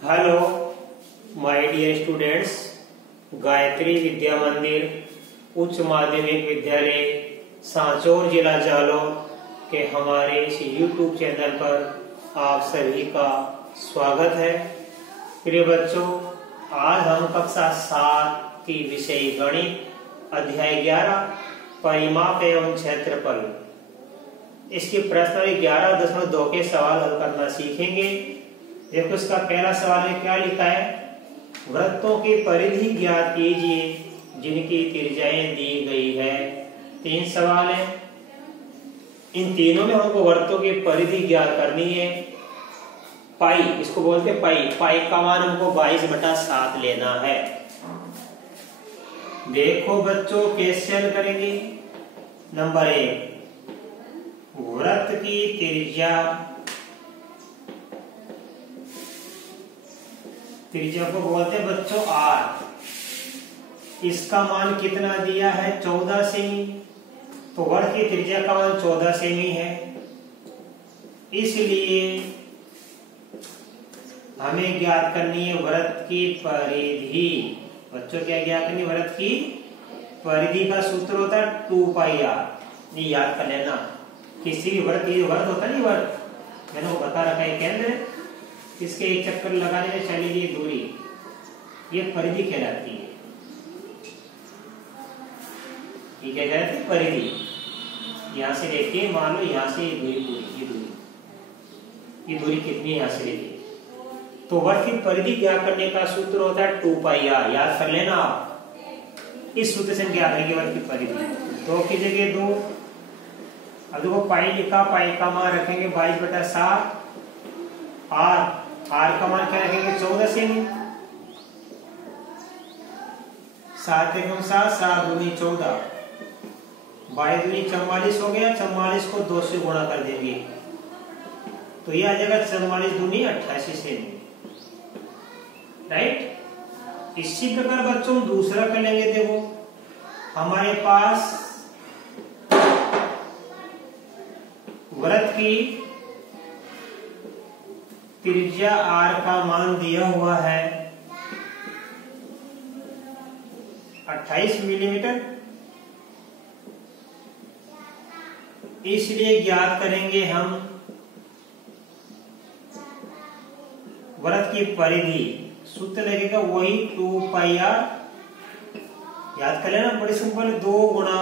Hello my dear students, Gayatri Vidya Mandir उच्च माध्यमिक विद्यालय सांचौर जिला जालौर के हमारे इस YouTube चैनल पर आप सभी का स्वागत है। प्रिय बच्चों, आज हम कक्षा 7 की विषय गणित अध्याय 11 परिमाप एवं क्षेत्रफल इसकी प्रश्न 11.2 के सवाल हल करना सीखेंगे। देखो, इसका पहला सवाल में क्या लिखा है, वृत्तों की परिधि ज्ञात कीजिए जिनकी त्रिज्याएं दी गई है। 3 सवाल है, इन तीनों में हमको वृत्तों की परिधि ज्ञात करनी है। पाई, इसको बोलते हैं पाई। पाई का मान हमको 22/7 लेना है। देखो बच्चों, कैसे हल करेंगे। नंबर 1, वृत्त की त्रिज्या को बोलते हैं बच्चों r। इसका मान कितना दिया है, 14 सेमी। तो वृत्त की त्रिज्या का मान 14 सेमी है, इसलिए हमें ज्ञात करनी है वृत्त की परिधि। बच्चों क्या ज्ञात करनी है, वृत्त की परिधि का सूत्र होता है 2πr। ये याद कर लेना। किसी भी वृत्त, ये वृत्त होता है नहीं, वृत्त मैंने वो बता रखा है केंद्र, इसके एक चक्कर लगाने में चलेगी दूरी, ये परिधि कहलाती है। ये क्या कहलाती है, परिधि। यहां से देखिए, मान लो यहां से ये दूरी कितनी है, यहां से देखिए। तो वृत्त की परिधि ज्ञात करने का सूत्र होता है 2πr। याद कर लेना आप, इस सूत्र से ज्ञात करेंगे वृत्त की परिधि। 2 की जगह 2। अब देखो, पाई लिखा, पाई का मान रखेंगे 22/7। आर का मान क्या रखेंगे, 14 सेमी। 7 एकम 7, 7 दूनी 14, 22 दूनी 44 हो गया। 44 को 2 से गुणा कर देंगे तो ये आ जाएगा 44 दूनी 88 सेमी। राइट। इसी प्रकार बच्चों हम दूसरा कर लेंगे। देखो, हमारे पास वृत्त की त्रिज्या r का मान दिया हुआ है 28 मिलीमीटर, इसलिए ज्ञात करेंगे हम वृत्त की परिधि। सूत्र लगेगा वही 2πr। याद कर लेना, बड़ी सिंपल। 2 गुणा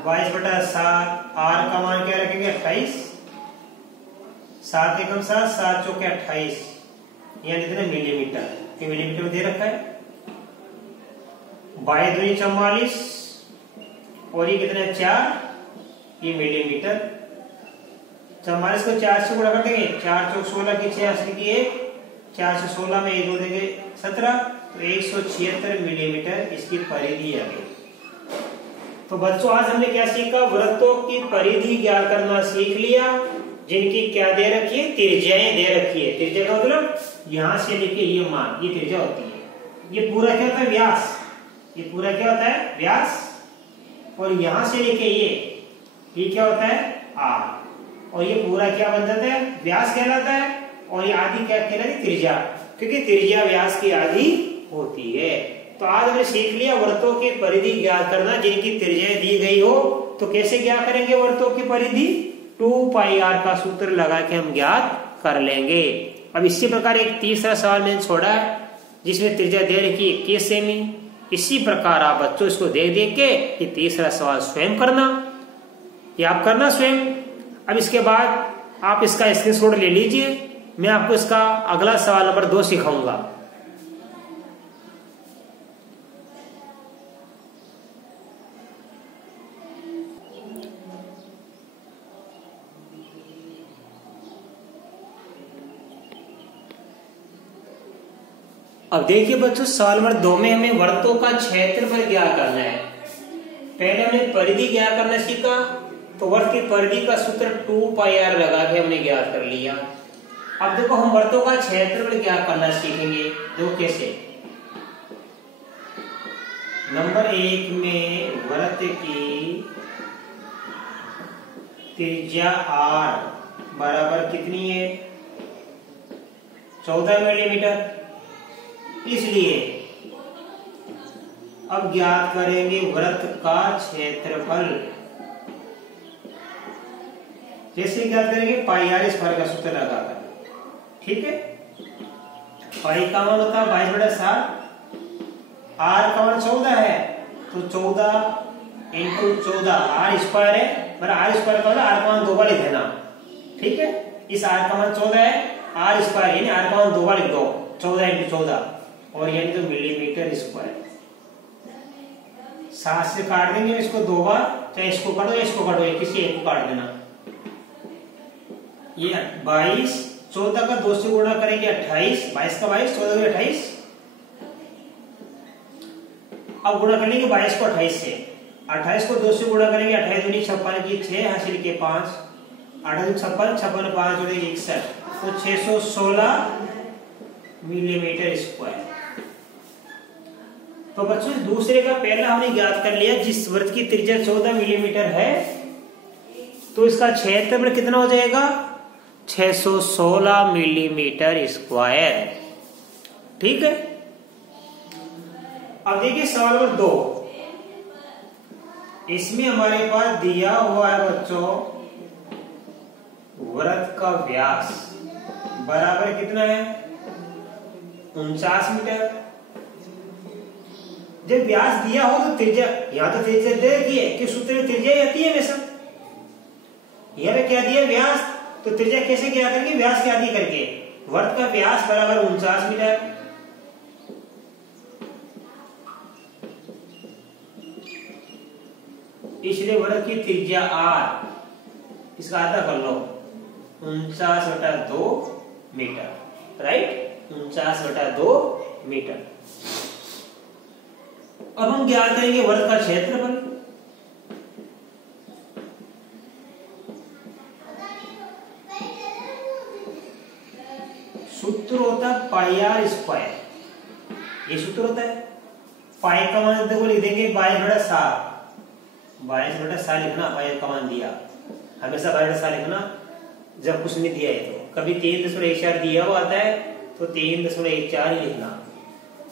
22/7। r का मान क्या रखेंगे, 28। 7 एकम 7, 7 चौके 28, यानी कितने मिलीमीटर के मिलीमीटर में दे रखा है। 22 दूनी 44 और ये कितने 4, ये मिलीमीटर। 44 को 4 से गुणा कर देंगे, 4 चौक 16 की 86 की 1, 4 से 16 में 1 दो देंगे 17, तो 176 मिलीमीटर इसकी परिधि आ गई। तो बच्चों, आज हमने क्या सीखा, वृत्तों की परिधि ज्ञात करना सीख लिया जिनकी क्या दे रखी है, त्रिज्याएं दे रखी है। त्रिज्या का मतलब यहां से लेके ये मान, ये त्रिज्या होती है। ये पूरा क्या होता है, व्यास। ये पूरा क्या होता है, व्यास। और यहां से लेके ये क्या होता है, r। और ये पूरा क्या बन जाता है, व्यास कहलाता है। और ये आधी क्या कहलाती है, त्रिज्या, क्योंकि त्रिज्या व्यास की आधी होती है। तो आज हमने सीख लिया वृत्तों की परिधि ज्ञात करना जिनकी त्रिज्याएं दी गई हो। तो कैसे ज्ञात करेंगे वृत्तों की परिधि, 2πr का सूत्र लगा के हम ज्ञात कर लेंगे। अब इसी प्रकार एक तीसरा सवाल मैंने छोड़ा है जिसमें त्रिज्या दे रखी 21 सेमी। इसी प्रकार आप बच्चों इसको देख देख के ये तीसरा सवाल स्वयं करना, ये आप करना स्वयं। अब इसके बाद आप इसका स्क्रीनशॉट ले लीजिए, मैं आपको इसका अगला सवाल नंबर 2 सिखाऊंगा। अब देखिए बच्चों, सवाल नंबर 2 में हमें वृत्तों का क्षेत्रफल ज्ञात करना है। पहले हमने परिधि ज्ञात करना सीखा, तो वृत्त की परिधि का सूत्र 2πr लगा के हमने ज्ञात कर लिया। अब देखो, हम वृत्तों का क्षेत्रफल ज्ञात करना सीखेंगे। देखो कैसे। नंबर 1 में वृत्त की त्रिज्या r बराबर कितनी है 14 मिलीमीटर। इसलिए अब ज्ञात करेंगे वृत्त का क्षेत्रफल। कैसे ज्ञात करेंगे? पाई आर स्क्वायर का सूत्र लगाकर। ठीक है, पाई का मान होता है 22/7, आर का मान 14 है, तो 14 इंटू 14 आर स्क्वायर है, पर आर स्क्वायर का आर का मान 2 बार लिख देना। ठीक है, इस आर का मान 14 है, आर स्क्वायर यानी आर का मान 2 बार लिख दो, 14 इंटू 14, और यानी तो मिलीमीटर स्क्वायर। 7 से काट देंगे इसको 2 बार, चाहे इसको काटो या इसको काटो, किसी एक को काट देना। ये 22, 14 का 2 से गुणा करेंगे 28, 22 का 22, 14 का 28। अब गुणा कर लेंगे 22 को 28 से, 28 को 2 से गुणा करेंगे, 28 दूनी 56 की 6 हासिल के 5, 8 दूनी 56, 56 5 जोड़े 61, तो 616 मिलीमीटर स्क्वायर। तो बच्चों दूसरे का पहला हमने ज्ञात कर लिया, जिस वृत्त की त्रिज्या 14 मिलीमीटर है तो इसका क्षेत्रफल कितना हो जाएगा? 616 मिलीमीटर स्क्वायर। ठीक है, अब देखिए सवाल नंबर 2। इसमें हमारे पास दिया हुआ है बच्चों वृत्त का व्यास बराबर कितना है? 49 मीटर। जब व्यास दिया हो तो त्रिज्या, यहां तो त्रिज्या दे रखी है कि सूत्र में त्रिज्या ही आती है हमेशा। यहां पे क्या दिया? व्यास, तो त्रिज्या कैसे क्या करेंगे? व्यास क्या दी करके, वृत्त का व्यास बराबर 49 मीटर। इसलिए वृत्त की त्रिज्या r, इसका आधा कर लो, 49/2 मीटर। Right, 49/2 metre. अब हम ज्ञात करेंगे वृत्त का क्षेत्रफल। सूत्र होता है पाई आर स्क्वायर। ये सूत्र होता है। पाई का मान देखो लिख देंगे 22/7, 22/7 लिखना। पाई का मान दिया, हमेशा 22/7 लिखना जब कुछ नहीं दिया है। तो कभी 3.14 दिया हुआ आता है तो 3.14 ही लिखना।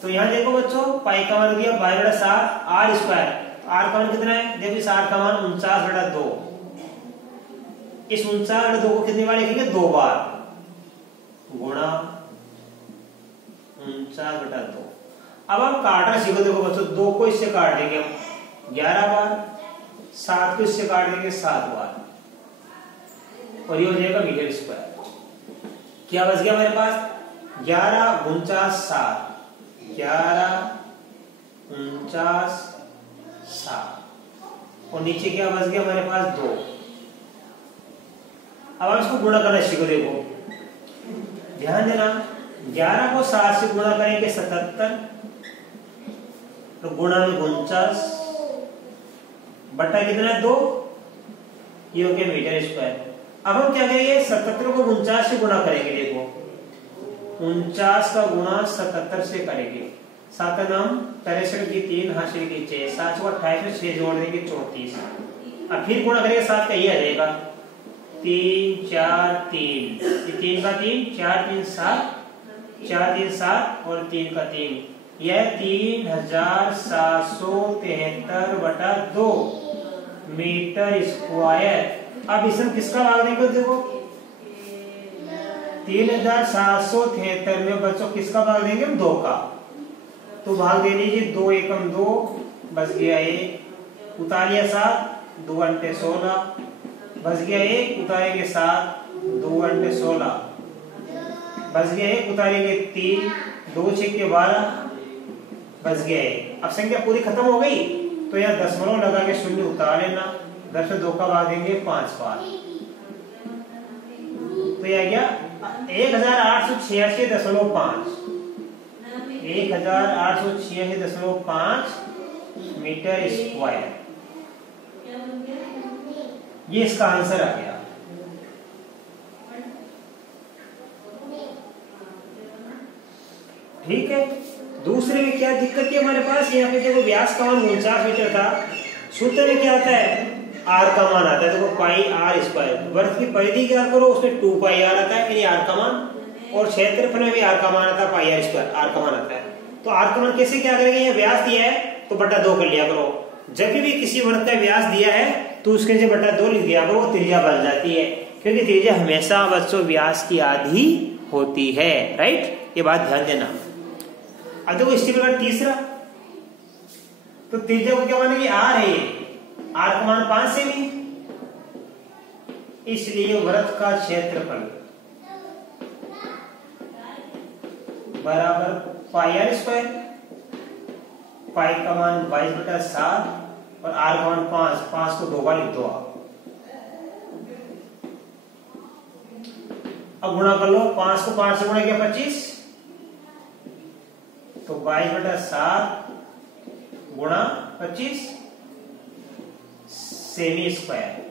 तो यहाँ देखो बच्चों, पाई का मान दिया 22/7, आर स्क्वायर, आर का मान कितना है? देखो इस आर का मान 49/2। इस 49/2 को कितनी बार लिखेंगे? 2 बार, गुणा 49/2। अब हम काटना सीखो। देखो बच्चों, 2 को इससे काट देंगे हम 11 बार, 7 को इससे काट देंगे 7 बार, और ये हो जाएगा मीटर स्क्वायर। क्या बच गया हमारे पास? 11 49 7, 11 49 7, और नीचे क्या बच गया हमारे पास? 2। अब हम इसको गुणा करना सीखो। देखो ध्यान देना, 11 को 7 से गुणा करेंगे 77, तो गुणा में 49 बटा कितना है? 2, ये हो गया मीटर स्क्वायर। अब हम क्या करेंगे? 77 को 49 से गुणा करेंगे। देखो 49 का गुणा 77 से करेंगे, 7 9 63 की 3 हासिल की 6, 7 को 28 में 6 जोड़ देंगे 34। अब फिर गुणा करेंगे 7 का, ये आ जाएगा 3 4 3, 3 का 3, 4 3 7, 4 3 7 और 3 का 3, यह 3773/2 मीटर स्क्वायर। अब इसमें किसका भाग देंगे? देखो 3773 में बच्चों किसका भाग देंगे? 2 का। तो भाग दे लीजिए, 2 एकम 2, बच गया 1, उतारिए 7, 2 अंटे 16, बच गया 1, उतारेंगे 7, 2 अंटे 16, बच गया 1, उतारेंगे 3, 2 6 के 12, बच गया 1। अब संख्या पूरी खत्म हो गई, तो यहाँ दशमलव लगा के शून्य उतार लेना, 10 से 2 का भाग देंगे 5 बार, तो यह गया 1886.5, 1886.5 मीटर स्क्वायर। ये इसका आंसर आ गया। ठीक है, दूसरे में क्या दिक्कत है हमारे पास? यहाँ पे देखो व्यास का मान 49 मीटर था, सूत्र में क्या आता है? आर का मान आता है। देखो पाई आर स्क्वायर, वर्ग की परिधि क्या करो, उसमें 2 पाई आर आता है, यानी आर का मान और क्षेत्रफल में भी आर का मान आता है, पाई आर स्क्वायर आर का मान आता है। तो आर का मान कैसे क्या करेंगे, ये व्यास दिया है तो बटा 2 कर लिया करो। जब भी किसी वृत्त का व्यास दिया है तो उसके नीचे बटा 2 लिख दिया करो, वो त्रिज्या बन जाती है, क्योंकि त्रिज्या हमेशा बच्चों व्यास की आधी होती है, राइट, ये बात ध्यान देना। अब देखो इसी प्रकार तीसरा, तो त्रिज्या को क्या मानेंगे, आर है, ये आर का मान 5 सेमी, इसलिए वृत्त का क्षेत्रफल बराबर पाई आर स्क्वायर, पाई का मान 22/7 और आर का मान 5 को 2 बार लिख दो आप। अब गुणा कर लो, 5 को 5 से गुणा किया 25, तो 22/7 गुणा 25 सेमी स्क्वायर।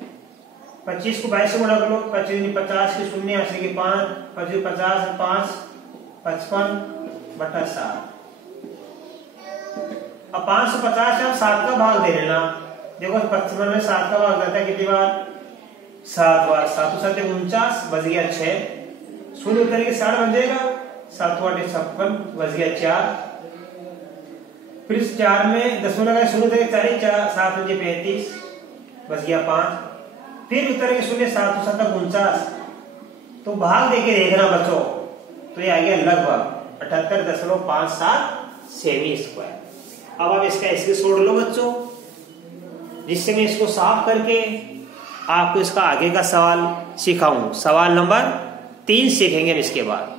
25 को 22 से गुणा कर लो, 25 50 के शून्य 80 के 5, 25 50 5 55/7। अब 550 आप 7 का भाग दे लेना, देखो 55 में 7 का भाग जाता है कितनी बार, 7 बार, 7 7 49 बच गया 6, शून्य उतर के 60 बन जाएगा, 7 8 56 बच गया 4, फिर 4 में 10 लगा शून्य उतर के 40, 7 5 35 बच गया 5, फिर उतर के शून्य 7 7 49, तो भाग देके देखना बच्चों, तो ये आ गया लगभग 78.57 सेमी स्क्वायर। अब आप इसका स्क्रीनशॉट लो बच्चों, जिससे मैं इसको साफ करके आपको इसका आगे का सवाल सिखाऊं। सवाल नंबर 3 सीखेंगे हम इसके बाद।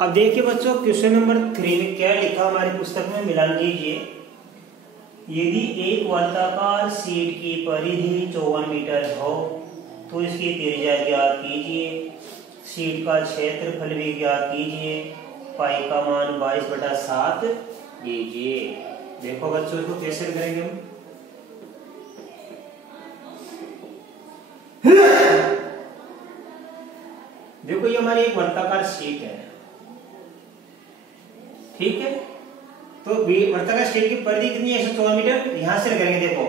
अब देखिए बच्चों, क्वेश्चन नंबर 3 में क्या लिखा हमारी पुस्तक में, मिलान कीजिए। यदि एक वर्ताकार शीट की परिधि 54 मीटर हो तो इसकी त्रिज्या ज्ञात कीजिए, शीट का क्षेत्रफल भी ज्ञात कीजिए, पाई का मान 22/7 लीजिए। देखो बच्चों, इसको कैसे करेंगे हम, देखो ये हमारी एक वर्ताकार शीट है, ठीक है, तो वर्ताकार शीट की परिधि कितनी है, 114 मीटर। यहां से करेंगे, देखो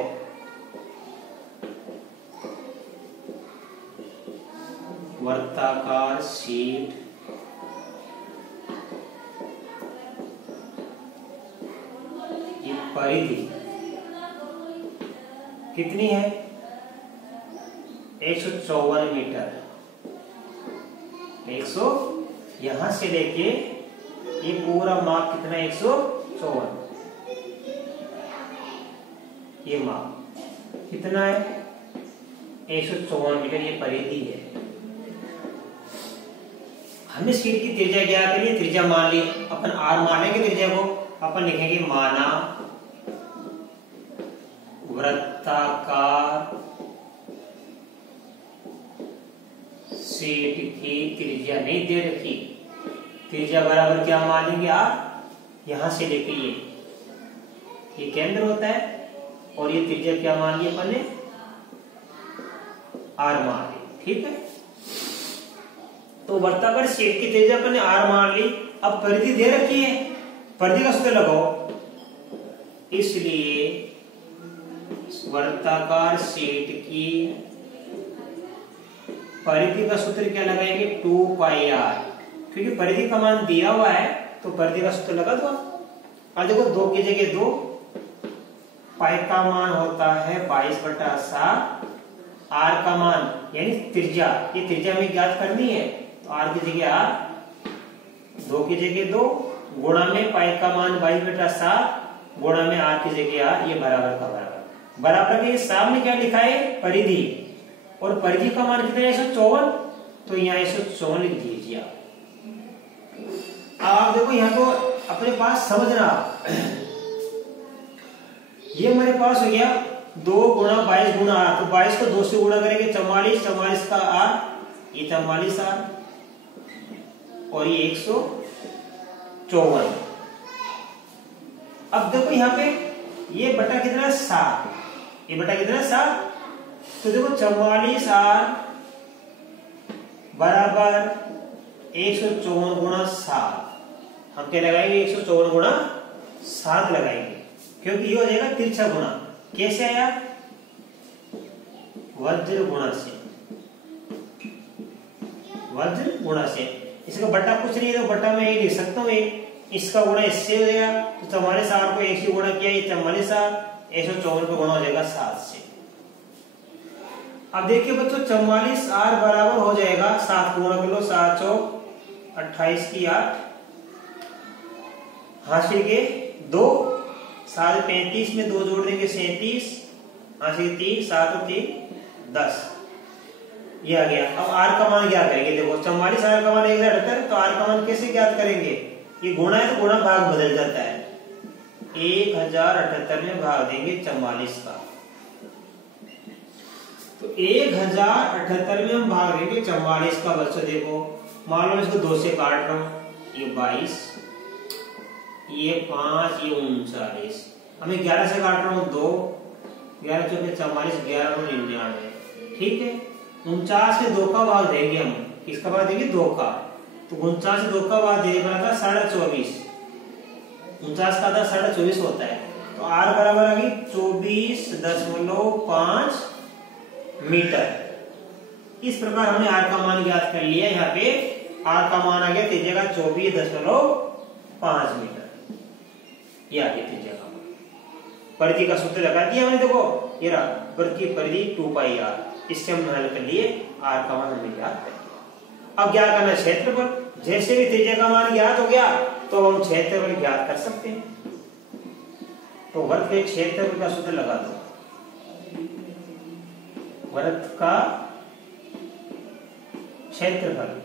वर्ताकार शीट की परिधि कितनी है, 154 मीटर। 100 यहां से लेके ये पूरा माप कितना है, 154, ये माप कितना है, 154 मीटर, ये परिधि है। हमने शीट की त्रिज्या ज्ञात करी, त्रिज्या मान ली, अपन आर मानेंगे, त्रिज्या को अपन लिखेंगे माना वृत्ताकार शीट की त्रिज्या नहीं दे रखी, त्रिज्या बराबर क्या मान लेंगे आप, यहां से लेके ये केंद्र होता है, और ये त्रिज्या क्या मान ली अपन ने, आर मान ली, ठीक है। तो वर्ताकार शीट की त्रिज्या अपन ने आर मान ली। अब परिधि दे रखी है, परिधि का सूत्र लगाओ, इसलिए वर्ताकार शीट की परिधि का सूत्र क्या लगाएंगे, 2 पाई आर, क्योंकि परिधि का मान दिया हुआ है तो परिधि का सूत्र लगा दो। अब देखो 2 की जगह 2, पाई का मान होता है 22/7, आर का मान यानी त्रिज्या, ये त्रिज्या में ज्ञात करनी है, तो आर की जगह आर, 2 की जगह 2, गुणा में पाई का मान 22/7, गुणा में आर की जगह आर, ये बराबर का बराबर। बराबर के सामने क्या लिखा है, परिधि, और परिधि का मान कितना है, 154, तो यहाँ 154 लिख दीजिए आप। आप देखो यहाँ को अपने पास समझना, ये हमारे पास हो गया 2 गुणा 22 गुणा आर, तो 22 को 2 से गुणा करेंगे 44, 44 का आर, ये 44 आर, और ये 154। अब देखो यहाँ पे ये बटा कितना, 7, ये बटा कितना 7, तो देखो 44 आर बराबर 154 गुणा 7, हम क्या लगाएंगे, 154 गुणा 7 लगाएंगे। क्योंकि ये हो जाएगा तिरछा गुणा। कैसे आया? वज्र गुणा से, वज्र गुणा से। इसका बट्टा कुछ नहीं है तो बट्टा में ये लिख सकता हूँ, इसका गुणा इससे हो जाएगा तो 44R को 1 से गुणा किया, ये 44R 154 पे गुणा हो जाएगा 7 से। अब देखिए बच्चों 44R बराबर हो जाएगा 7 गुणा कर लो, 7 चौक 28 की 8, हाशिए के 2, 7 35 में 2 जोड़ देंगे 37, हाशिए 3, 7 और 3 10, ये आ गया। अब R का मान क्या करेंगे? देखो 44R का मान 1078, तो R का मान कैसे ज्ञात करेंगे? ये गुणा है तो गुणा भाग बदल जाता है, 1078 में भाग देंगे 44 का, तो 1078 में हम भाग देंगे 44 का। बच्चों देखो मान लो इसको 2 से काट रहा हूं, ये 22, ये 5, ये 39, हमें 11 से काट रहा हूं 2, 11 चौके 44, 11 और 99, ठीक है। 49 में 2 का भाग देंगे हम, किसका भाग देंगे? 2 का, तो 49 से 2 का भाग देने पर आता 24.5, 49 का आधा 24.5 होता है, तो R बराबर आ गई 24.5 मीटर। इस प्रकार हमने R का मान ज्ञात कर लिया। यहाँ पे R का मान आ गया त्रिज्या का 24.5 मीटर, ये आ गया त्रिज्या का मान। परिधि का सूत्र लगा दिया हमने, देखो ये रहा वृत्त की परिधि 2πr, इससे हम हल कर लिए, R का मान हमने ज्ञात कर लिया। अब क्या करना है? क्षेत्रफल। जैसे भी त्रिज्या का मान ज्ञात हो गया तो हम क्षेत्रफल ज्ञात कर सकते हैं। तो वृत्त के क्षेत्रफल का सूत्र लगा दो, वृत्त का क्षेत्रफल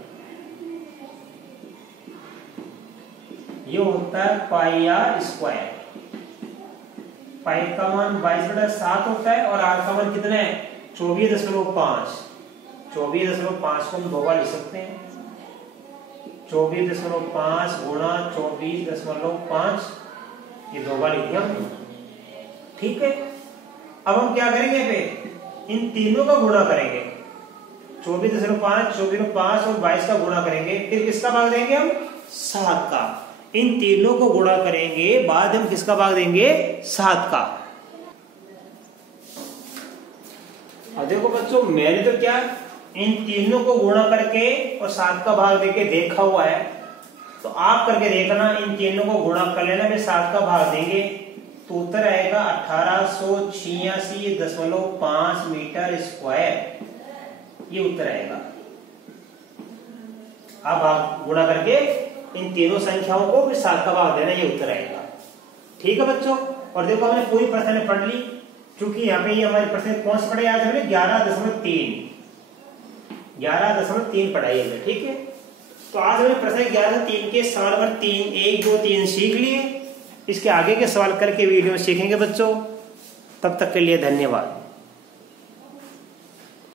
ये होता है πr²। पाई का मान 22/7 होता है और R का मान कितना है? 24.5। 24.5 को हम 2 बार लिख सकते हैं, 24.5 गुणा 24.5, ये 2 बार लिख दिया हमने, ठीक है। अब हम क्या करेंगे? पे इन तीनों का गुणा करेंगे, 24.5, 24.5 और 22 का गुणा करेंगे, फिर किसका भाग देंगे हम? 7 का। इन तीनों को गुणा करेंगे, बाद हम किसका भाग देंगे? 7 का। अब देखो बच्चों मैंने तो क्या इन तीनों को गुणा करके और 7 का भाग देके देखा हुआ है, तो आप करके देखना, इन तीनों को गुणा कर लेना, फिर 7 का भाग देंगे तो उत्तर आएगा 1886.5 मीटर स्क्वायर, ये उत्तर आएगा। आप गुणा करके इन तीनों संख्याओं को फिर 7 का भाग देना, ये उत्तर आएगा, ठीक है बच्चों। और देखो हमने पूरी प्रश्न पढ़ ली, क्योंकि यहाँ पे ये हमारे प्रश्न कौन से पढ़े? आज हमने 11.3 पढ़ाई हमने, ठीक है। तो आज हमने प्रश्न 11.3 के सवाल नंबर 3, 1, 2, 3 सीख लिए। इसके आगे के सवाल करके वीडियो में सीखेंगे बच्चों। तब तक के लिए धन्यवाद।